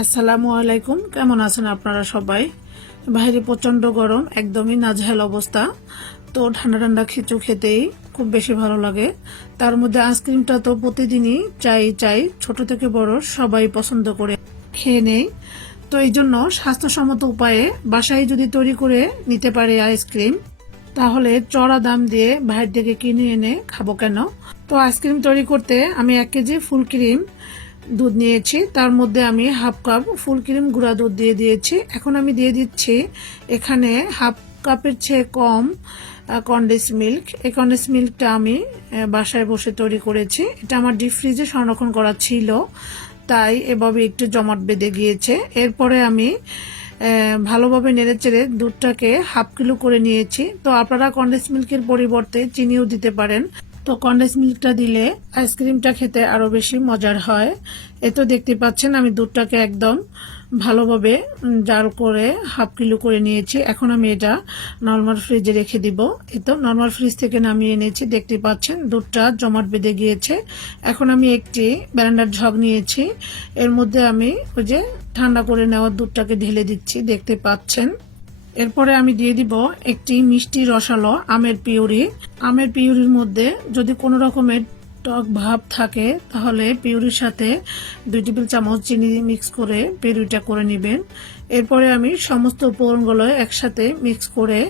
আসসালামু আলাইকুম। কেমন আছেন আপনারা সবাই? বাইরে প্রচণ্ড গরম, একদমই নাজেহাল অবস্থা। তো ঠান্ডা ঠান্ডা খিচু খেতেই খুব বেশি ভালো লাগে। তার মধ্যে আইসক্রিমটা তো প্রতিদিনই চাই চাই, ছোট থেকে বড় সবাই পছন্দ করে খেয়ে নেই। তো এই জন্য স্বাস্থ্যসম্মত উপায়ে বাসায় যদি তৈরি করে নিতে পারে আইসক্রিম, তাহলে চড়া দাম দিয়ে বাইরে থেকে কিনে এনে খাব কেন? তো আইসক্রিম তৈরি করতে আমি এক কেজি ফুল ক্রিম দুধ নিয়েছি। তার মধ্যে আমি হাফ কাপ ফুল ক্রিম গুঁড়া দুধ দিয়ে দিয়েছি। এখন আমি দিয়ে দিচ্ছি এখানে হাফ কাপের চেয়ে কম কন্ডেন্স মিল্ক এই কন্ডেন্স মিল্কটা আমি বাসায় বসে তৈরি করেছি। এটা আমার ডিপ ফ্রিজে সংরক্ষণ করা ছিল, তাই এভাবে একটু জমাট বেঁধে গিয়েছে। এরপরে আমি ভালোভাবে নেড়ে চেড়ে দুধটাকে হাফ কিলো করে নিয়েছি। তো আপনারা কন্ডেন্স মিল্কের পরিবর্তে চিনিও দিতে পারেন। তো কন্ডেন্স মিল্কটা দিলে আইসক্রিমটা খেতে আরও বেশি মজার হয়। এ তো দেখতে পাচ্ছেন, আমি দুধটাকে একদম ভালোভাবে জাল করে হাফ কিলো করে নিয়েছি। এখন আমি এটা নর্মাল ফ্রিজে রেখে দিব। এ তো নর্মাল ফ্রিজ থেকে নামিয়ে এনেছি, দেখতে পাচ্ছেন, দুধটা জমাট বেঁধে গিয়েছে। এখন আমি একটি ব্যারান্ডার ঝগ নিয়েছি। এর মধ্যে আমি ওই যে ঠান্ডা করে নেওয়া দুধটাকে ঢেলে দিচ্ছি, দেখতে পাচ্ছেন। এরপরে আমি দিয়ে দিব একটি মিষ্টি রসালো আমের পিউরি। আমের পিউরির মধ্যে যদি কোনো রকমের টক ভাব থাকে, তাহলে পিউরির সাথে দুই টেবিল চামচ চিনি মিক্স করে পিউরিটা করে নেবেন। এরপরে আমি সমস্ত উপকরণগুলো একসাথে মিক্স করে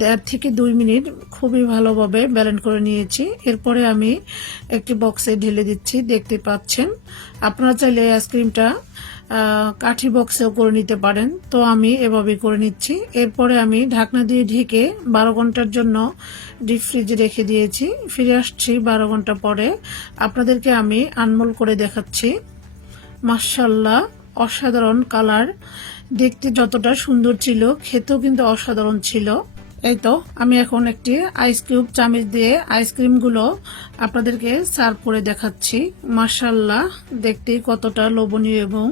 দেড় থেকে দুই মিনিট খুবই ভালোভাবে ব্যালেন্ড করে নিয়েছি। এরপরে আমি একটি বক্সে ঢেলে দিচ্ছি, দেখতে পাচ্ছেন। আপনারা চাইলে আইসক্রিমটা কাঠি বক্সেও করে নিতে পারেন। তো আমি এভাবে করে নিচ্ছি। এরপরে আমি ঢাকনা দিয়ে ঢেকে বারো ঘণ্টার জন্য ডিপ ফ্রিজে রেখে দিয়েছি। ফিরে আসছি বারো ঘণ্টা পরে। আপনাদেরকে আমি আনমোল করে দেখাচ্ছি। মার্শাল্লাহ অসাধারণ কালার দেখতে যতটা সুন্দর ছিল, খেতেও কিন্তু অসাধারণ ছিল। এই তো আমি এখন একটি আইস কিউব চামচ দিয়ে আইসক্রিমগুলো আপনাদেরকে সার্ভ করে দেখাচ্ছি। মার্শাল্লাহ দেখতে কতটা লোভনীয় এবং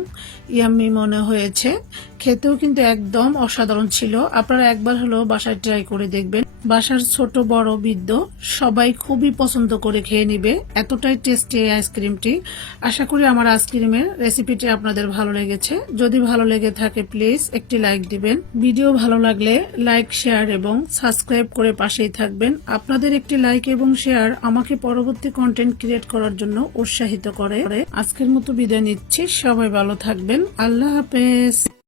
ইয়াম্মি মনে হয়েছে। খেতেও কিন্তু একদম অসাধারণ ছিল। আপনারা একবার হলেও বাসায় ট্রাই করে দেখবেন। বাসার ছোট, বড়, বৃদ্ধ সবাই খুবই পছন্দ করে খেয়ে নিবে। এতটাই টেস্টি এই আইসক্রিমটি আশা করি আমার আইসক্রিমের রেসিপিটি আপনাদের ভালো লেগেছে। যদি ভালো লেগে থাকে প্লিজ একটি লাইক দিবেন। ভিডিও ভালো লাগলে লাইক শেয়ার এবং সাবস্ক্রাইব করে পাশেই থাকবেন। আপনাদের একটি লাইক এবং শেয়ার আমাকে পরবর্তী কন্টেন্ট ক্রিয়েট করার জন্য উৎসাহিত করে। আজকের মতো বিদায় নিচ্ছি। সবাই ভালো থাকবেন। আল্লাহ হাফেজ।